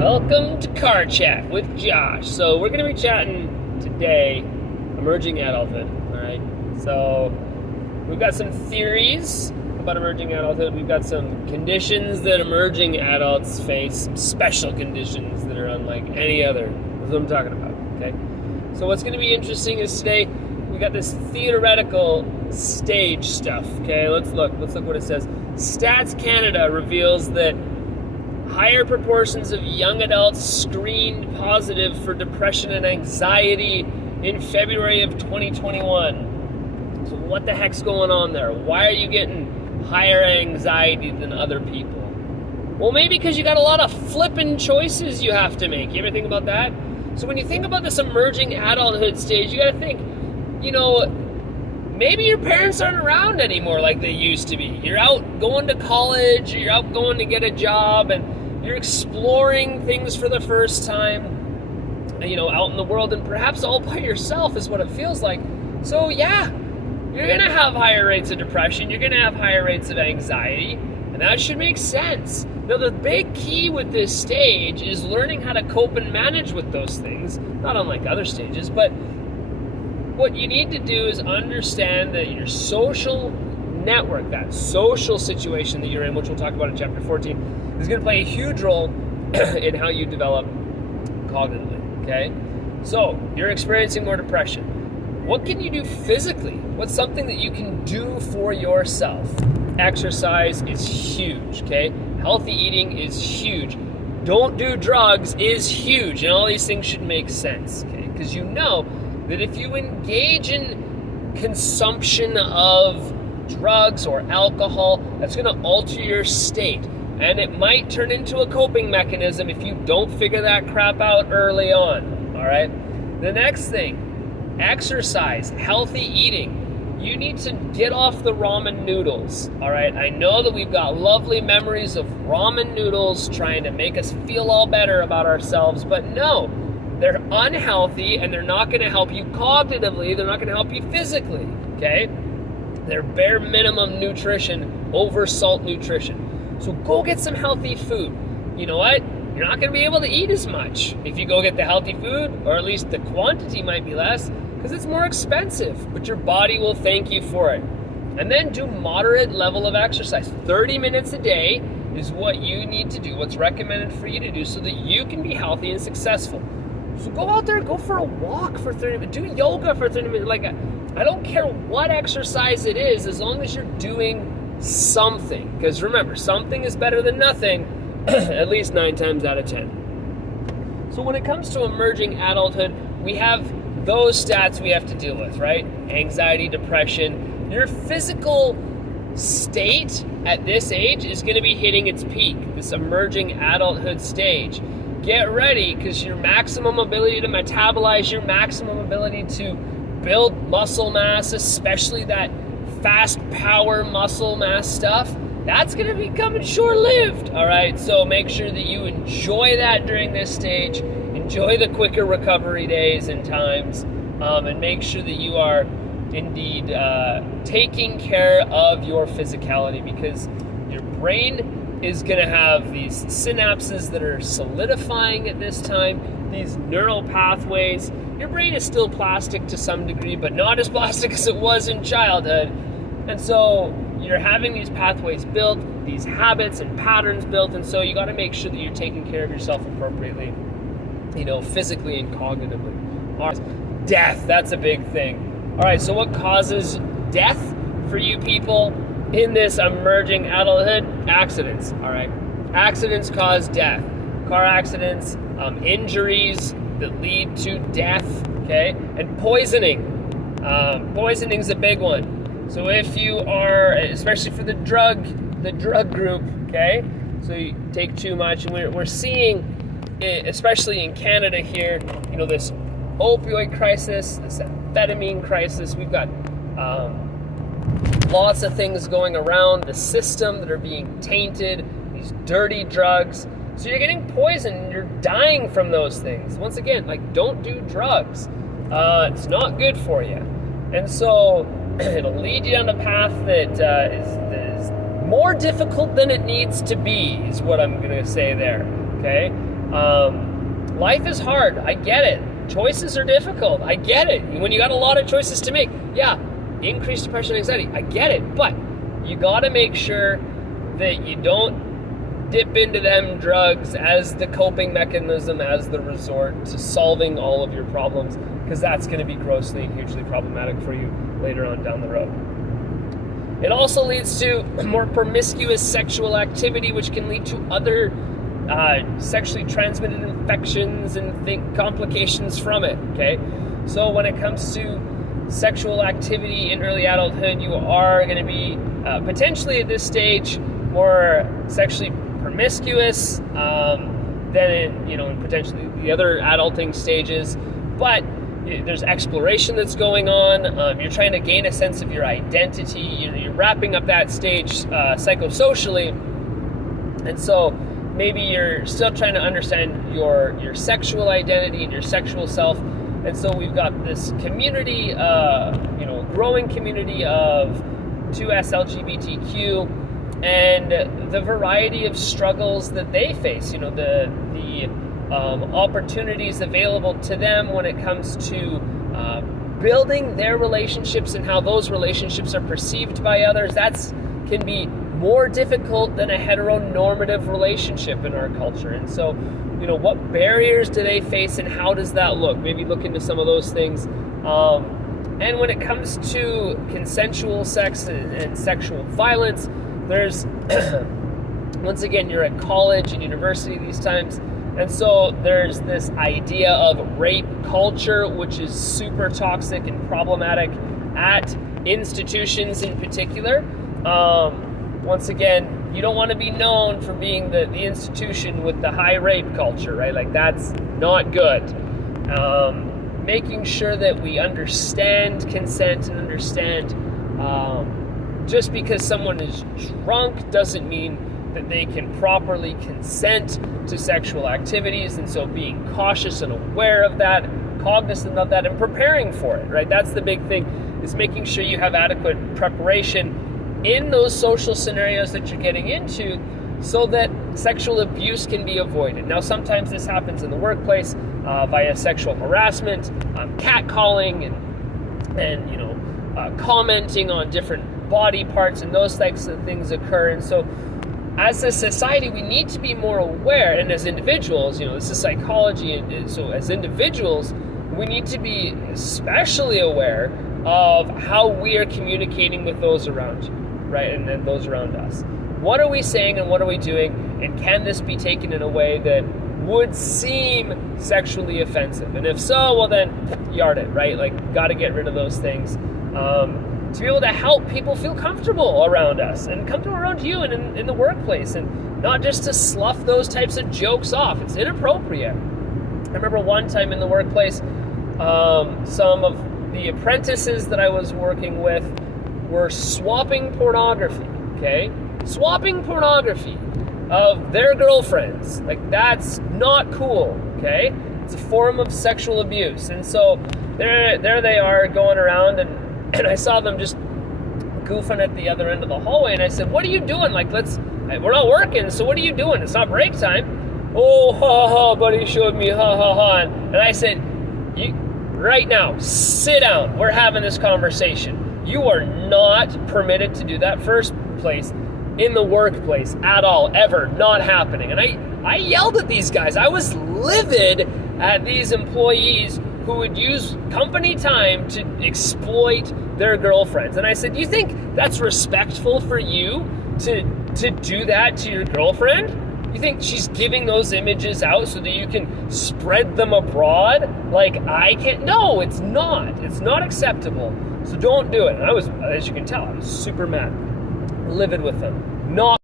Welcome to Car Chat with Josh. So we're going to be chatting today emerging adulthood, all right? So we've got some theories about emerging adulthood. We've got some conditions that emerging adults face, some special conditions that are unlike any other. That's what I'm talking about, okay? So what's going to be interesting is today we got this theoretical stage stuff, okay? Let's look what it says. Stats Canada reveals that higher proportions of young adults screened positive for depression and anxiety in February of 2021. So what the heck's going on there? Why are you getting higher anxiety than other people? Well, maybe because you got a lot of flippin' choices you have to make. You ever think about that? So when you think about this emerging adulthood stage, you got to think, maybe your parents aren't around anymore like they used to be. You're out going to college, or you're out going to get a job, and you're exploring things for the first time, out in the world, and perhaps all by yourself is what it feels like. So yeah, you're going to have higher rates of depression, you're going to have higher rates of anxiety, and that should make sense. Now, the big key with this stage is learning how to cope and manage with those things, not unlike other stages, but what you need to do is understand that your social network, that social situation that you're in, which we'll talk about in chapter 14, is going to play a huge role in how you develop cognitively, okay? So, you're experiencing more depression. What can you do physically? What's something that you can do for yourself? Exercise is huge, okay? Healthy eating is huge. Don't do drugs is huge, and all these things should make sense, okay? Because you know that if you engage in consumption of drugs or alcohol, that's going to alter your state. And it might turn into a coping mechanism if you don't figure that crap out early on, all right? The next thing, exercise, healthy eating. You need to get off the ramen noodles, all right? I know that we've got lovely memories of ramen noodles trying to make us feel all better about ourselves, but no, they're unhealthy and they're not going to help you cognitively, they're not going to help you physically, okay? They're bare minimum nutrition over salt nutrition. So go get some healthy food. You know what? You're not going to be able to eat as much if you go get the healthy food, or at least the quantity might be less because it's more expensive, but your body will thank you for it. And then do moderate level of exercise. 30 minutes a day is what you need to do, what's recommended for you to do so that you can be healthy and successful. So go out there and go for a walk for 30 minutes. Do yoga for 30 minutes. I don't care what exercise it is as long as you're doing something. Because remember, something is better than nothing at least 9 times out of 10. So when it comes to emerging adulthood, we have those stats we have to deal with, right? Anxiety, depression. Your physical state at this age is going to be hitting its peak, this emerging adulthood stage. Get ready, because your maximum ability to metabolize, your maximum ability to build muscle mass, especially that fast power muscle mass stuff, that's going to be coming short-lived, all right? So make sure that you enjoy that during this stage, enjoy the quicker recovery days and times, and make sure that you are indeed taking care of your physicality, because your brain is going to have these synapses that are solidifying at this time, these neural pathways. Your brain is still plastic to some degree, but not as plastic as it was in childhood. And so you're having these pathways built, these habits and patterns built, and so you got to make sure that you're taking care of yourself appropriately, physically and cognitively. All right. Death, that's a big thing. All right, so what causes death for you people in this emerging adulthood? Accidents, all right? Accidents cause death. Car accidents, injuries that lead to death, okay? And poisoning. Poisoning's a big one. So if you are, especially for the drug group, okay? So you take too much, and we're seeing, especially in Canada here, this opioid crisis, this amphetamine crisis. We've got lots of things going around the system that are being tainted, these dirty drugs. So you're getting poisoned and you're dying from those things. Once again, don't do drugs. It's not good for you. And so it'll lead you down a path that is more difficult than it needs to be, is what I'm going to say there, okay? Life is hard. I get it. Choices are difficult. I get it. When you got a lot of choices to make, yeah, increased depression and anxiety. I get it. But you got to make sure that you don't dip into them drugs as the coping mechanism, as the resort to solving all of your problems, because that's going to be grossly and hugely problematic for you later on down the road. It also leads to more promiscuous sexual activity, which can lead to other sexually transmitted infections and complications from it, okay? So when it comes to sexual activity in early adulthood, you are going to be potentially at this stage more sexually promiscuous than in potentially the other adulting stages, but there's exploration that's going on. You're trying to gain a sense of your identity. You're wrapping up that stage psychosocially, and so maybe you're still trying to understand your sexual identity and your sexual self. And so we've got this community, growing community of 2S LGBTQ, and the variety of struggles that they face. The opportunities available to them when it comes to building their relationships and how those relationships are perceived by others. Can be more difficult than a heteronormative relationship in our culture. And so, what barriers do they face and how does that look? Maybe look into some of those things. And when it comes to consensual sex and sexual violence, there's, once again, you're at college and university these times. And so there's this idea of rape culture, which is super toxic and problematic at institutions in particular. Once again, you don't want to be known for being the institution with the high rape culture, right? Like, that's not good. Making sure that we understand consent and understand just because someone is drunk doesn't mean that they can properly consent to sexual activities, and so being cautious and aware of that, cognizant of that, and preparing for it, right? That's the big thing, is making sure you have adequate preparation in those social scenarios that you're getting into so that sexual abuse can be avoided. Now, sometimes this happens in the workplace via sexual harassment, catcalling, and commenting on different body parts, and those types of things occur. And so as a society, we need to be more aware, and as individuals, this is psychology, and so as individuals, we need to be especially aware of how we are communicating with those around you, right, and then those around us. What are we saying and what are we doing, and can this be taken in a way that would seem sexually offensive? And if so, well then, yard it, right? Like, got to get rid of those things. To be able to help people feel comfortable around us and comfortable around you and in the workplace, and not just to slough those types of jokes off. It's inappropriate. I remember one time in the workplace, some of the apprentices that I was working with were swapping pornography, okay? Swapping pornography of their girlfriends. Like, that's not cool, okay? It's a form of sexual abuse. And so there they are going around, and I saw them just goofing at the other end of the hallway, and I said, what are you doing? Like, we're not working, so what are you doing? It's not break time. Oh, ha ha, buddy showed me, ha ha ha. And I said, right now, sit down. We're having this conversation. You are not permitted to do that first place in the workplace at all, ever, not happening. And I yelled at these guys. I was livid at these employees who would use company time to exploit their girlfriends. And I said, you think that's respectful for you to do that to your girlfriend? You think she's giving those images out so that you can spread them abroad? Like, I can't. No, it's not. It's not acceptable. So don't do it. And I was, as you can tell, I was super mad, livid with them. Not